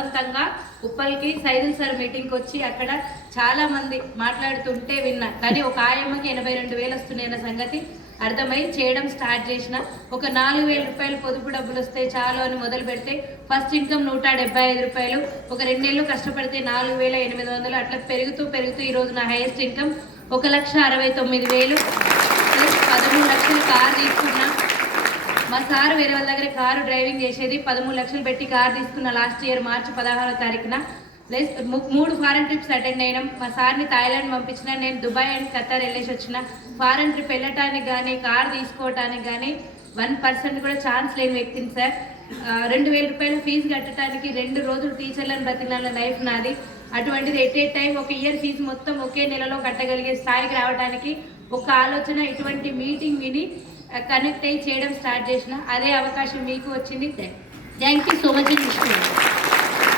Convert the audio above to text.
సొంతంగా ఉప్పల్కి సైదుల్ సార్ మీటింగ్కి వచ్చి అక్కడ చాలా మంది మాట్లాడుతుంటే విన్నా. కానీ ఒక ఆయమ్మకి 82,000 వస్తున్నాయన్న సంగతి అర్థమై చేయడం స్టార్ట్ చేసిన. ఒక 4,000 రూపాయలు పొదుపు డబ్బులు వస్తే చాలు అని మొదలు పెడితే ఫస్ట్ ఇన్కమ్ 175 రూపాయలు, ఒక 2 నెలలు కష్టపడితే 4,800, అట్లా పెరుగుతూ ఈరోజు నా హైయెస్ట్ ఇన్కమ్ 1,69,000 ప్లస్ 13 లక్షలు కారు తీసుకున్నా. మా సార్ వేరే వాళ్ళ దగ్గర కారు డ్రైవింగ్ చేసేది, 13 లక్షలు పెట్టి కారు తీసుకున్న లాస్ట్ ఇయర్ మార్చి 16వ తారీఖున. ప్లస్ 3 ఫారెన్ ట్రిప్స్ అటెండ్ అయినాం. మా సార్ని థాయిలాండ్ పంపించిన, నేను దుబాయ్ అండ్ ఖతార్ వెళ్ళేసి వచ్చిన. ఫారెన్ ట్రిప్ వెళ్ళటానికి కానీ కారు తీసుకోవటానికి కానీ 1% కూడా ఛాన్స్ లేని వ్యక్తిని సార్. 2,000 రూపాయల ఫీజు కట్టడానికి 2 రోజులు టీచర్లను బతికిన లైఫ్ నాది. అటువంటిది ఎట్ ఏ టైం ఒక ఇయర్ ఫీజు మొత్తం ఒకే నెలలో కట్టగలిగే స్థాయికి రావడానికి ఒక ఆలోచన, ఇటువంటి మీటింగ్ విని కనెక్ట్ అయ్యి చేయడం స్టార్ట్ చేసిన. అదే అవకాశం మీకు వచ్చింది. Thank you so much.